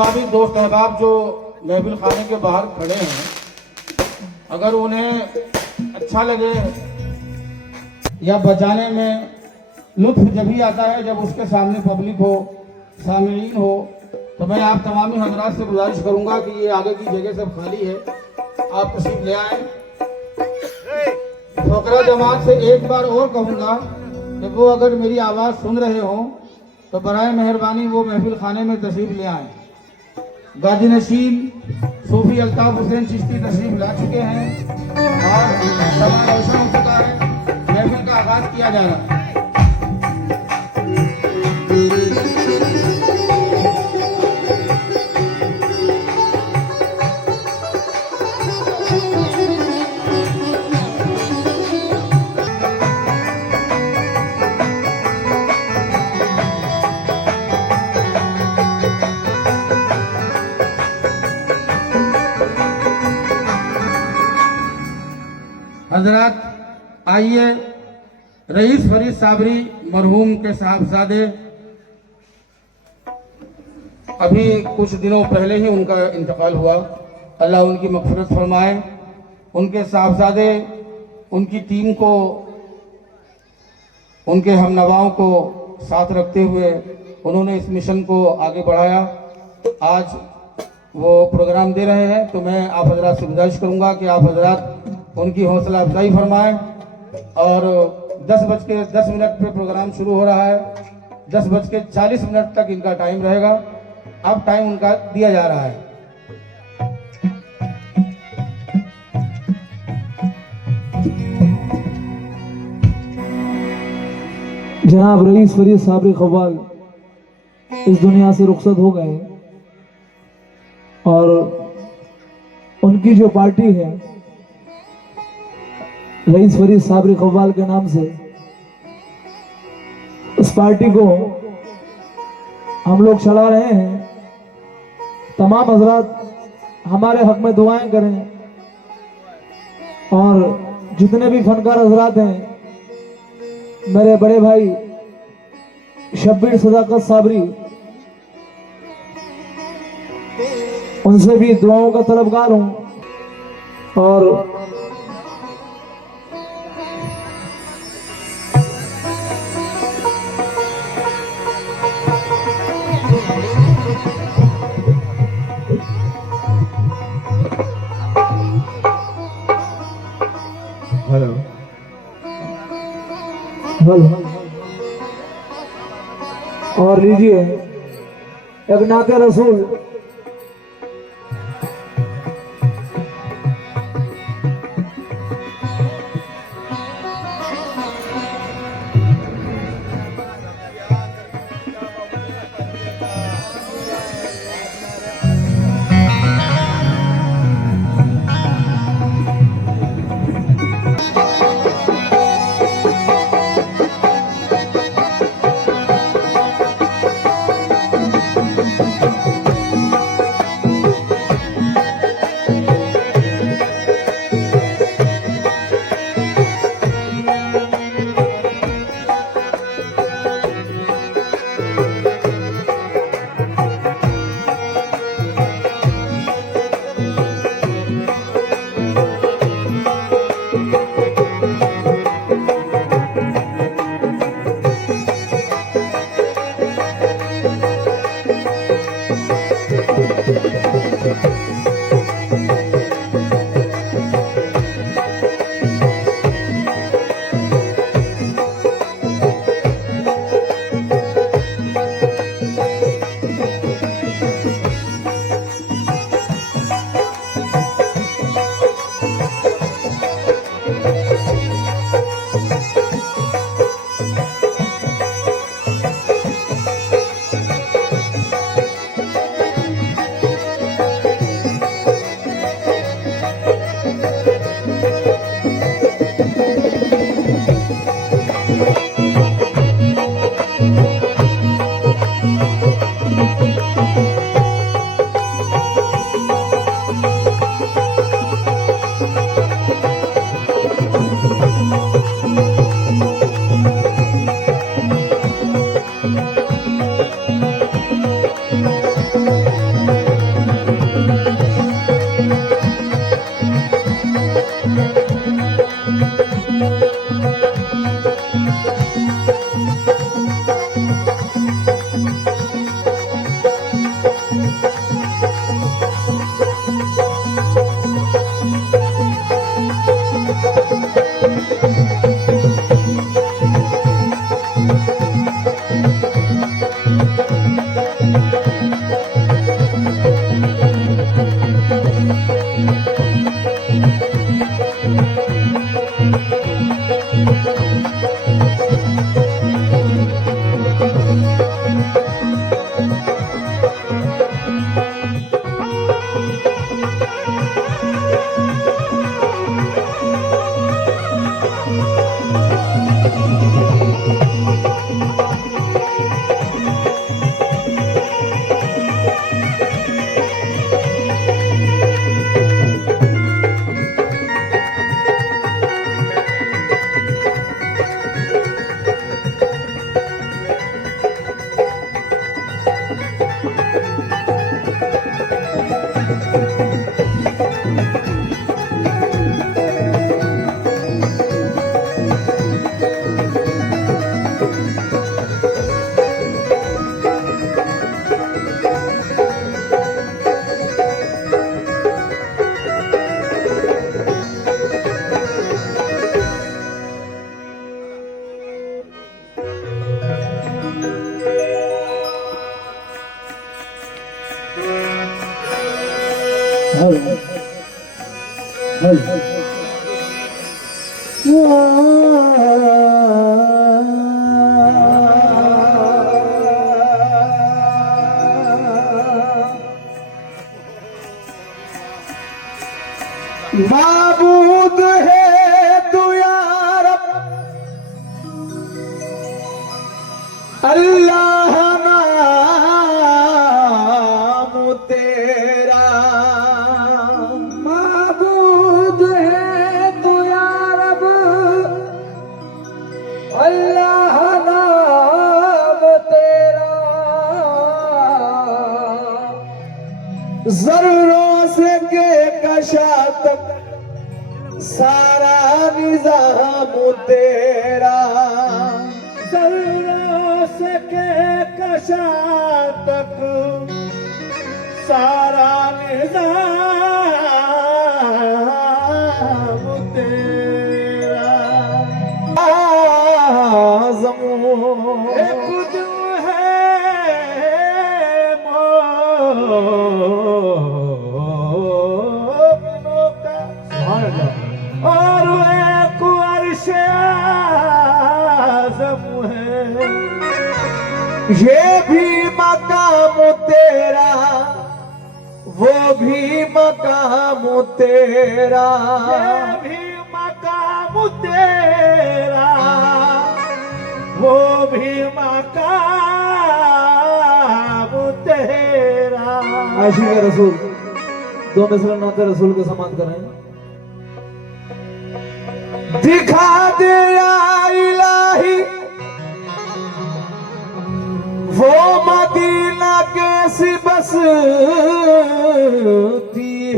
तमामी दोस्त अहबाब जो महफिल खाने के बाहर खड़े हैं, अगर उन्हें अच्छा लगे या बजाने में लुत्फ जब ही आता है जब उसके सामने पब्लिक हो, सामीन हो, तो मैं आप तमामी हजरात से गुजारिश करूंगा कि ये आगे की जगह सब खाली है, आप तशरीफ ले आए। फकरा जमात से एक बार और कहूंगा कि वो अगर मेरी आवाज़ सुन रहे हो तो बराए मेहरबानी वो महफिल खाने में तशरीफ ले आए। गाजी नशीन सूफी अल्ताफ हुसैन चिश्ती तशरीफ ला चुके हैं और समा रोशन हो चुका है। महफिल का आगाज किया जा रहा है। हजरात, आइए रईस फरीद साबरी मरहूम के साहबजादे, अभी कुछ दिनों पहले ही उनका इंतकाल हुआ, अल्लाह उनकी मग़फ़िरत फरमाए। उनके साहबजादे, उनकी टीम को, उनके हमनवाओं को साथ रखते हुए उन्होंने इस मिशन को आगे बढ़ाया। आज वो प्रोग्राम दे रहे हैं, तो मैं आप हजरात से गुजारिश करूंगा कि आप हजरात उनकी हौसला अफजाई फरमाएं। और 10:10 पे प्रोग्राम शुरू हो रहा है। 10:40 तक इनका टाइम रहेगा। अब टाइम उनका दिया जा रहा है। जनाब रईस फरीद साबरी कव्वाल इस दुनिया से रुखसत हो गए और उनकी जो पार्टी है रईस फरीद साबरी कव्वाल के नाम से, इस पार्टी को हम लोग चला रहे हैं। तमाम हजरात हमारे हक में दुआएं करें और जितने भी फनकार हजरात हैं, मेरे बड़े भाई शब्बीर सदाकत साबरी, उनसे भी दुआओं का तलबगार हूं। और हेलो और लीजिए एक नाते रसूल अल्लाह नाम तेरा माबूद है तू या रब, अल्लाह नाम तेरा जरूरों से के कशा तक सारा निजाम तेरा, जरूरों से के कशा तक सारा निजाम तेरा। आज़म एक जो है मोमिनों का, और एक अर्श आज़म है, ये भी मकाम तेरा, वो भी मकाम तेरा, ये भी मकाम तेरा, वो भी मकाम तेरा। आशिक़ रसूल दो मिसरा नाते रसूल के समान करें। दिखा दे या इलाही वो मदीना कैसी बसती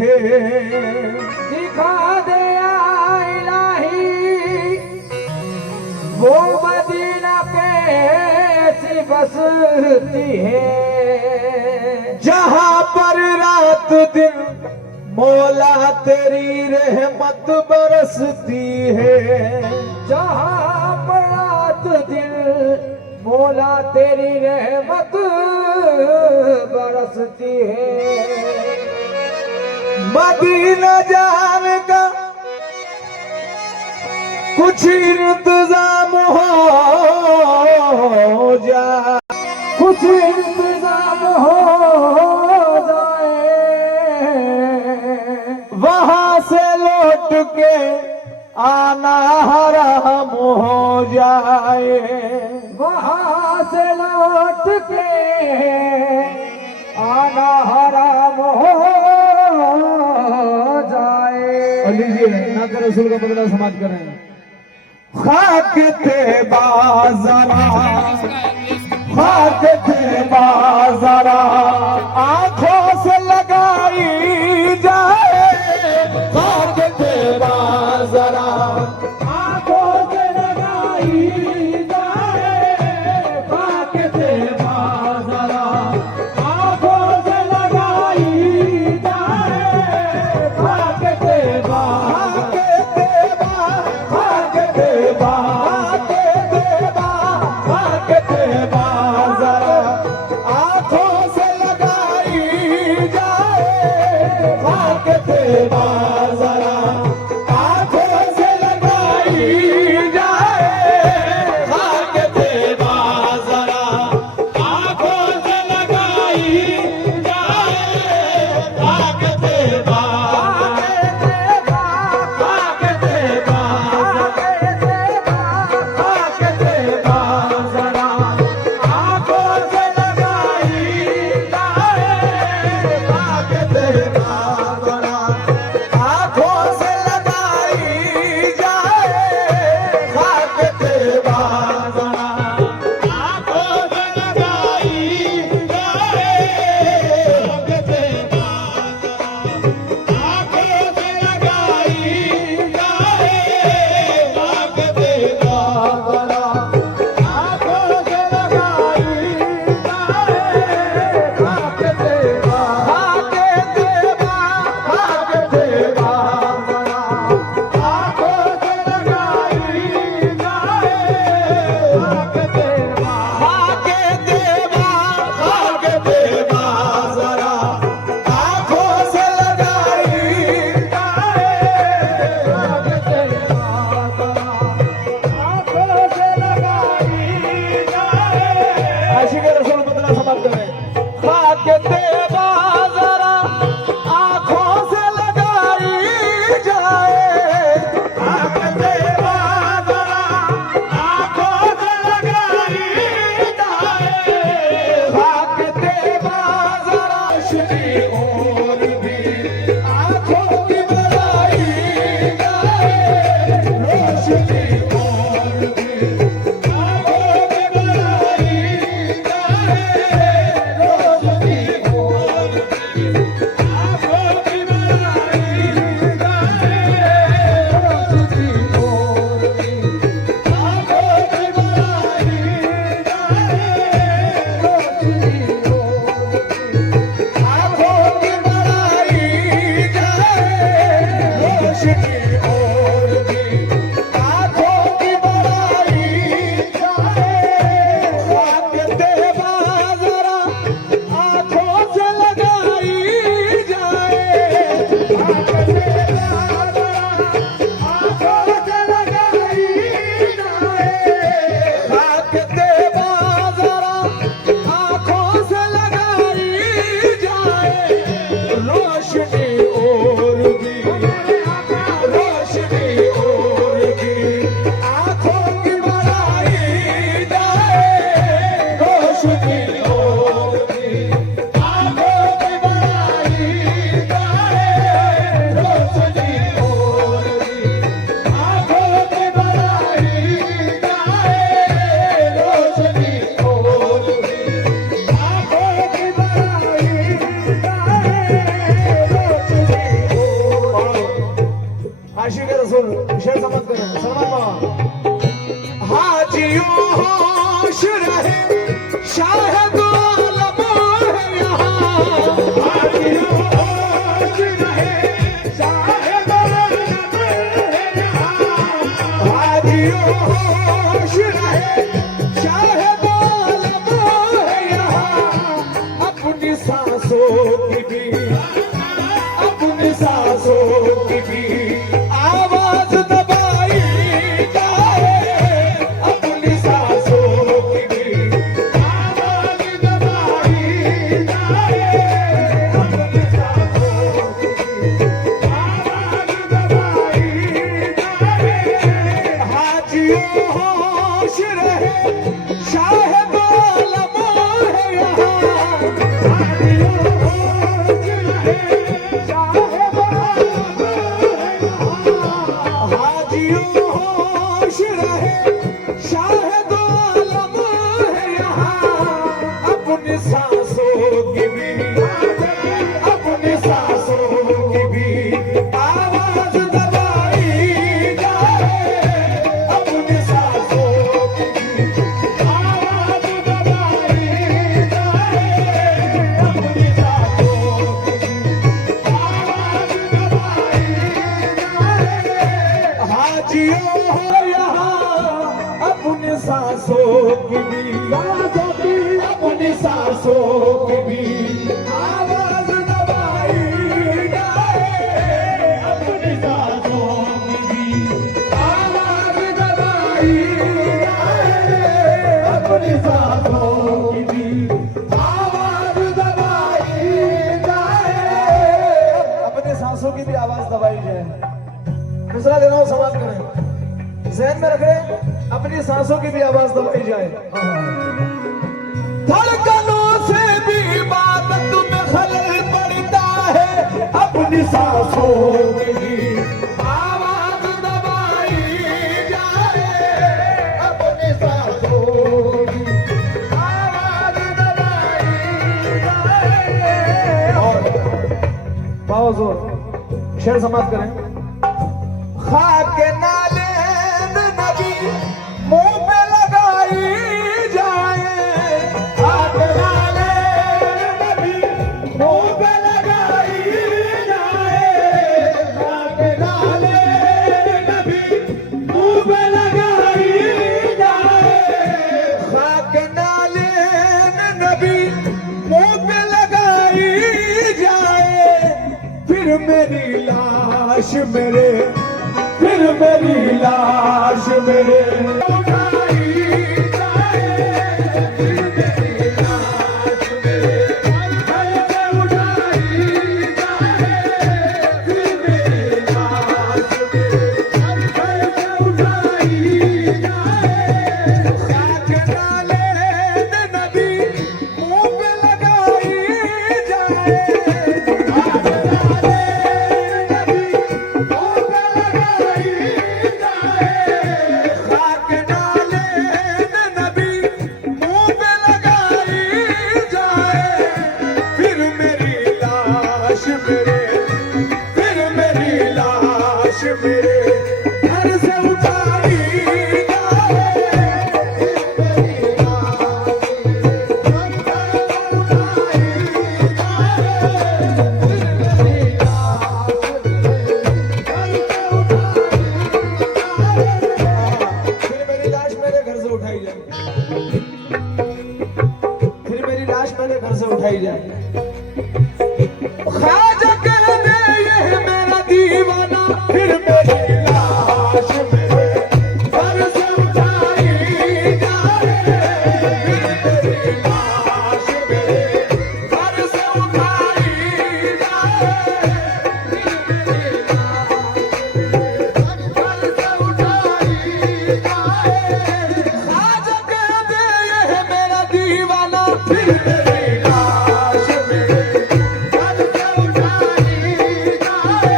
है, दिखा दे या इलाही वो मदीना कैसी बसती है, जहां पर रात दिन मौला तेरी रहमत बरसती है, जहां पर रात दिन मौला तेरी रहमत बरसती है। मदीना जाने का कुछ इंतजाम हो जाए, कुछ इंतजाम हो जाए, वहां से लौट के आना हराम हो जाए, वहां से लौट के आना हराम हो जाए। लीजिए नाते रसूल का बदला समाज करें। खाक थे बाज़ारा, खाक थे बाज़ारा, आंखों से लगाई जाए, खाक थे बाज़ारा, आंखों से लगाई जाए, खाक थे बाज़ारा, आंखों से लगाई जाए, खाक थे बाज़ारा, खाक थे बाज़ारा, आंखों से लगाई जाए, खाक थे बाज़ारा, आंखों से लगाई जाए, हाजियों होश रहे शाह दो आलम है यहाँ हाजियों होश रहे शाह दो आलम है यहाँ हाजियों होश रहे शाह दो आलम है यहाँ अपनी सांसों की भी अपनी सांसों की भी आवाज दबाई जाए अपनी सांसों की भी आवाज दबाई जाए अपनी सांसों की भी आवाज दबाई जाए हाजियों होश रहे शाह दो आलम है यहाँ हाजियों होश रहे हाजियों होश रहे शाह दो आलम है यहाँ अपनी सांसों की भी अपनी सांसों की भी आवाज दबाई जाए अपनी सांसों की भी आवाज दबाई जाए अपनी सांसों की भी आवाज दबाई जाए हाजियों हो यहाँ अपनी सांसों की भी अपनी सांसों की भी आवाज दबाई जाए अपनी सांसों की भी आवाज दबाई जाए अपनी सांसों की भी आवाज दबाई जाए अपनी सांसों की भी आवाज दबाई जाए। दूसरा दे रहा हूं, समाज करें, जहन में रखें, अपनी सांसों की भी आवाज दबाई जाए। धड़कनों से भी इबादत में खलल पड़ता है अपनी सांसों में भी आवाज दबाई जाए अपनी सांसों की आवाज दबाई जाए और पाओ जोर, शेर समाप्त करें। खाक नाले नबी मुंह पे लगाई जाए खाक नाले नबी मुंह पे लगाई जाए खाक नाले नबी मुंह पे लगाई जाए खाक नाले नबी मुंह पे लगाई जाए फिर मेरी लाश मेरे फिर मेरी लाश मेरे उठाई जाए फिर मेरी लाश मेरे घर पे उठाई जाए फिर मेरी लाश मेरे घर पे उठाई जाए खाक डाले नबी मुंह पे लगाई जाए खाक डाले नबी मुंह पे लगाई जाए खाक डाले नबी मुंह पे लगाई जाए फिर मेरी लाश मेरे फिर मेरी लाश मेरे घर से उठाई जाए फिर मेरी लाश मेरे घर से उठाई जाए फिर मेरी लाश मेरे घर से उठाई जाए फिर मेरी लाश मेरे घर से उठाई जाए, फिर मेरी लाश मेरे घर से उठाई जाए। ख्वाजा कह दे ये है मेरा दीवाना फिर मेरी लाश मेरे घर से उठाई जाए फिर मेरी लाश मेरे घर से उठाई जाए फिर मेरी लाश मेरे घर से उठाई जाए ख्वाजा कह दे ये है मेरा दीवाना फिर मेरी लाश मेरे घर से उठाई जाए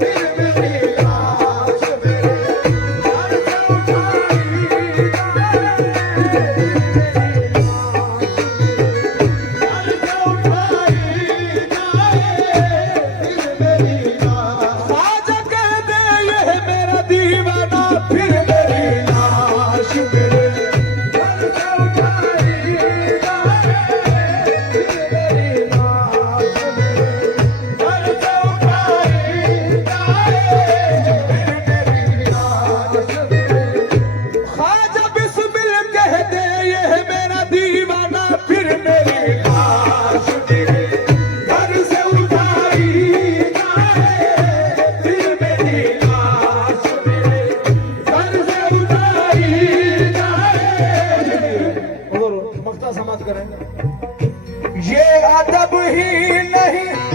फिर मेरी लाश मेरे घर से उठाई ख्वाजा कह दे ये है मेरा दीवाना फिर मेरी लाश समझ करें। ये अदब ही नहीं